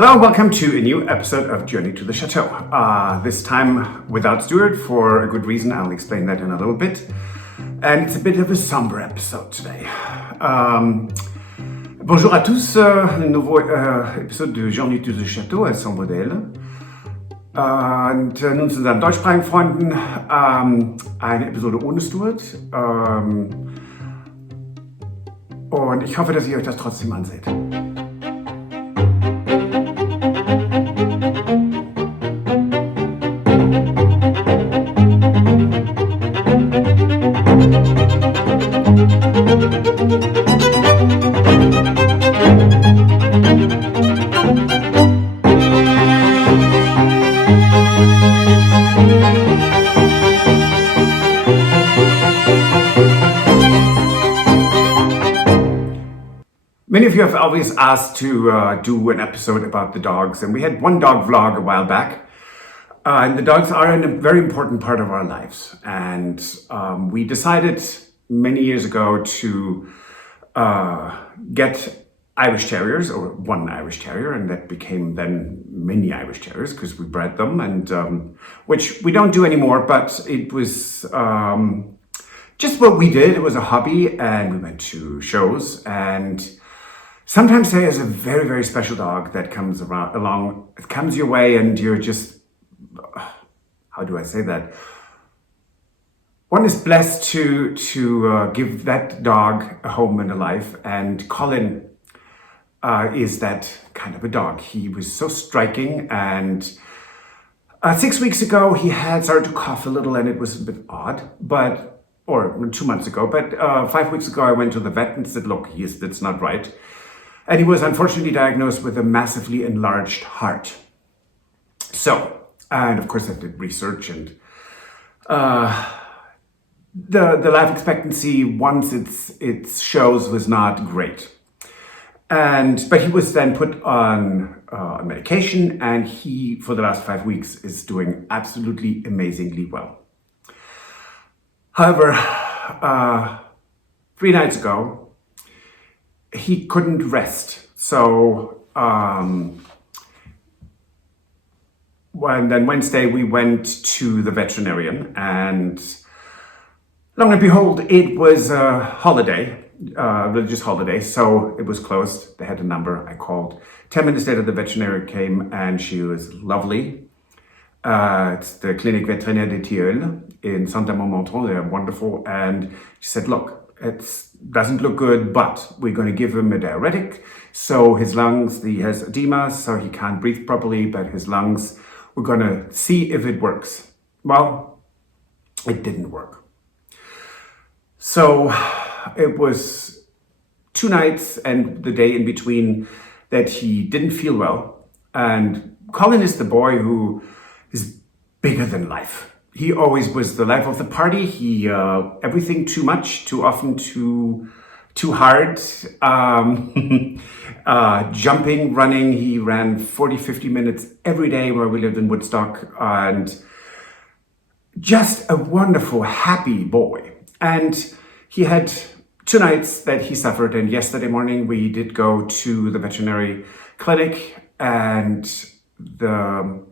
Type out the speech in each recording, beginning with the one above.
Hello and welcome to a new episode of Journey to the Chateau. This time without Stuart for a good reason. I'll explain that in a little bit. And it's a bit of a somber episode today. Bonjour à tous, un nouveau épisode de Journey to the Chateau à Saint-Baudel. Und nun zu unseren deutschsprachigen Freunden eine Episode ohne Stuart. Und ich hoffe, dass ihr euch das trotzdem anseht. Many of you have always asked to do an episode about the dogs, and we had one dog vlog a while back. And the dogs are a very important part of our lives. And we decided many years ago to get Irish Terriers, or one Irish Terrier, and that became then many Irish Terriers because we bred them, and which we don't do anymore, but it was just what we did. It was a hobby, and we went to shows, and sometimes there is a very, very special dog that comes along, it comes your way, and you're just, how do I say that? One is blessed to give that dog a home and a life, and Colin is that kind of a dog. He was so striking, and 6 weeks ago he had started to cough a little, and it was a bit odd, or 2 months ago, but 5 weeks ago I went to the vet and said, look, that's not right. And he was unfortunately diagnosed with a massively enlarged heart. So, and of course I did research, and the life expectancy once it shows was not great. But he was then put on medication, and he, for the last 5 weeks, is doing absolutely amazingly well. However, 3 nights ago, he couldn't rest. So then Wednesday we went to the veterinarian, and long and behold, it was a holiday, religious holiday, so it was closed. They had a number. I called. 10 minutes later, the veterinarian came, and she was lovely. It's the Clinique Vétérinaire de Tilleul in Saint-Baudel. They're wonderful. And she said, look, it doesn't look good, but we're going to give him a diuretic. So his lungs, he has edema, so he can't breathe properly, but his lungs, we're going to see if it works. Well, it didn't work. So it was 2 nights and the day in between that he didn't feel well. And Colin is the boy who is bigger than life. He always was the life of the party. He everything too much, too often, too hard. Jumping, running. He ran 40-50 minutes every day where we lived in Woodstock, and just a wonderful, happy boy. And he had 2 nights that he suffered, and yesterday morning we did go to the veterinary clinic, and the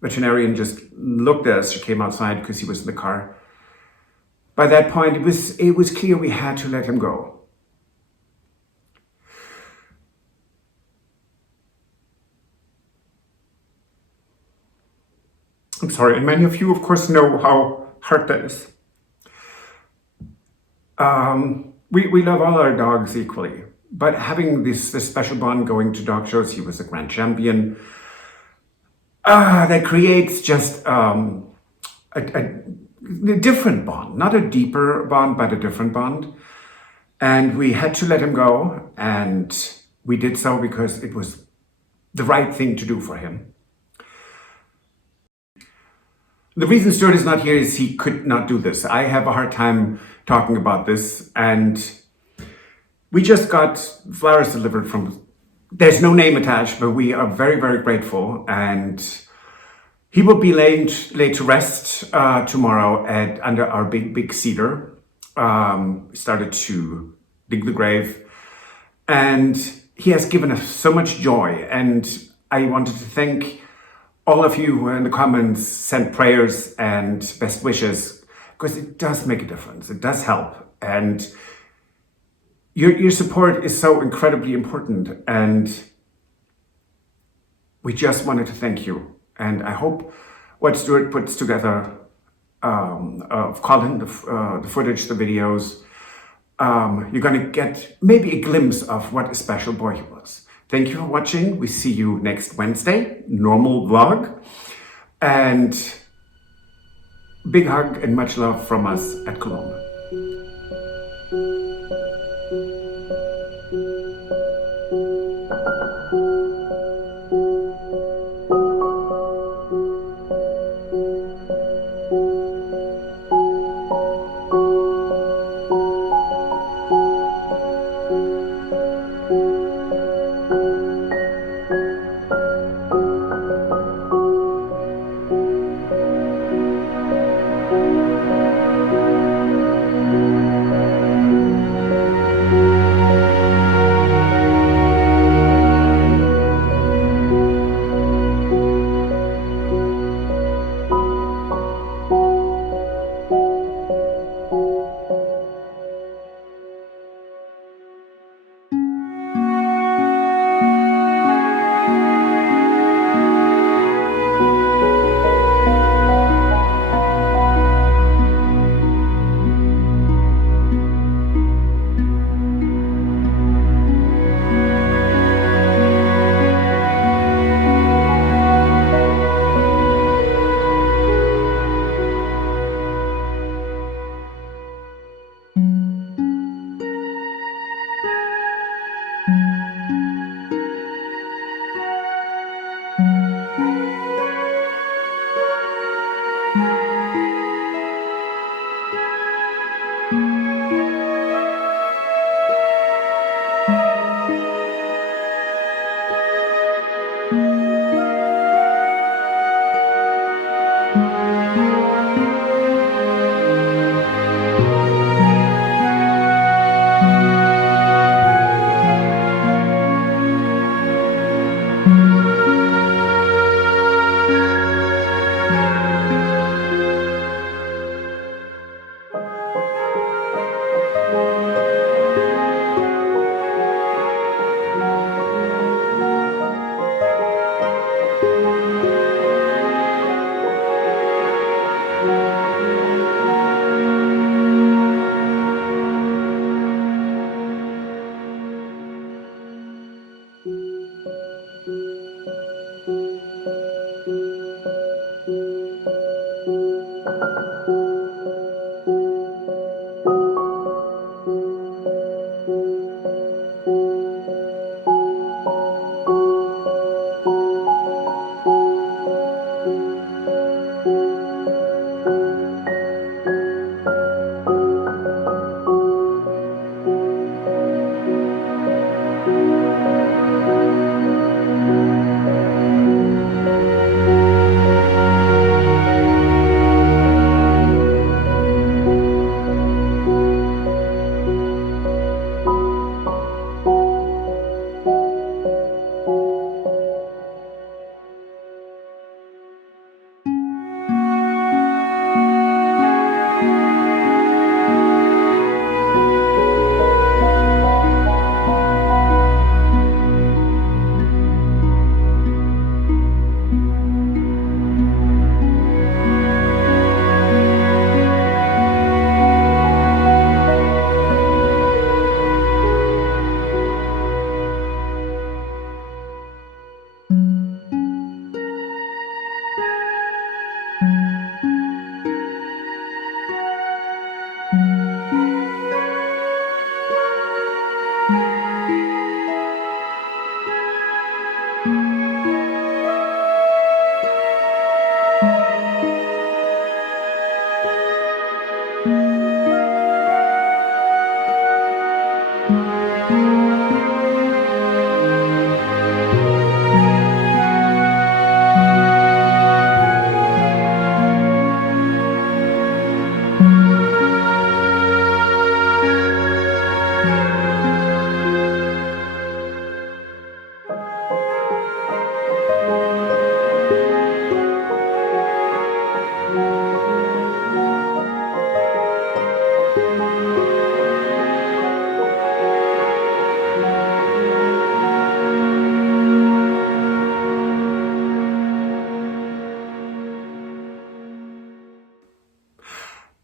veterinarian just looked at us. She came outside because he was in the car. By that point, it was clear we had to let him go. I'm sorry, and many of you, of course, know how hard that is. We love all our dogs equally, but having this special bond going to dog shows, he was a grand champion. That creates just a different bond, not a deeper bond, but a different bond. And we had to let him go, and we did so because it was the right thing to do for him. The reason Stuart is not here is he could not do this. I have a hard time talking about this, and we just got flowers delivered from, there's no name attached, but we are very, very grateful, and he will be laid to rest tomorrow under our big cedar. Started to dig the grave, and he has given us so much joy, and I wanted to thank all of you who in the comments sent prayers and best wishes, because it does make a difference. It does help. And your support is so incredibly important. And we just wanted to thank you. And I hope what Stuart puts together of Colin, the footage, the videos, you're going to get maybe a glimpse of what a special boy he was. Thank you for watching. We see you next Wednesday, normal vlog. And big hug and much love from us at Colombe.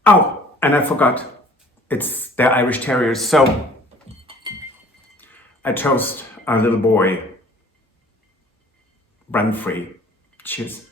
Oh, and I forgot. They're Irish Terriers. So I toast our little boy, brand free. Cheers.